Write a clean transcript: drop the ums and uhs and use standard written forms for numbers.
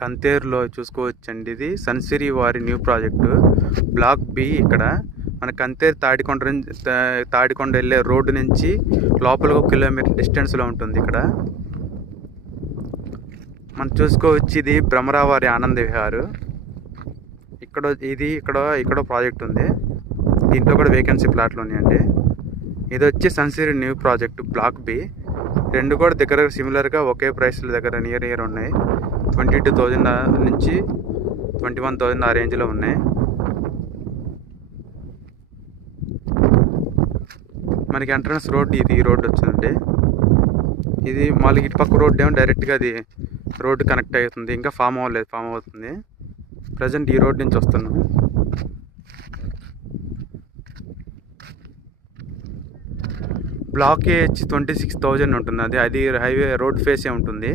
కంతేరులో చూసుకోవచ్చండి. ఇది సన్సిరీ వారి న్యూ ప్రాజెక్టు బ్లాక్ బి. ఇక్కడ మన కంతేరు తాడికొండ వెళ్ళే రోడ్డు నుంచి లోపల 1 కిలోమీటర్ డిస్టెన్స్లో ఉంటుంది. ఇక్కడ మనం చూసుకోవచ్చు, ఇది భ్రమరావారి ఆనంద విహారు. ఇక్కడ ప్రాజెక్ట్ ఉంది. దీంట్లో కూడా వేకెన్సీ ప్లాట్లు ఉన్నాయండి. ఇది వచ్చి Sansiri new project block B. రెండు కూడా దగ్గర సిమిలర్గా ఒకే ప్రైస్ల దగ్గర నియర్ ఉన్నాయి. 22,000 నుంచి 21,000 ఆ రేంజ్లో ఉన్నాయి. మనకి ఎంట్రన్స్ రోడ్ ఈ రోడ్ వచ్చిందండి. ఇది మళ్ళీ ఇటు పక్క రోడ్ ఏమో డైరెక్ట్గా అది రోడ్డు కనెక్ట్ అవుతుంది. ఇంకా ఫామ్ అవుతుంది. ప్రజెంట్ ఈ రోడ్ నుంచి వస్తున్నాం. బ్లాక్ ఏ వచ్చి 26,000 ఉంటుంది. అది హైవే రోడ్ ఫేసే ఉంటుంది.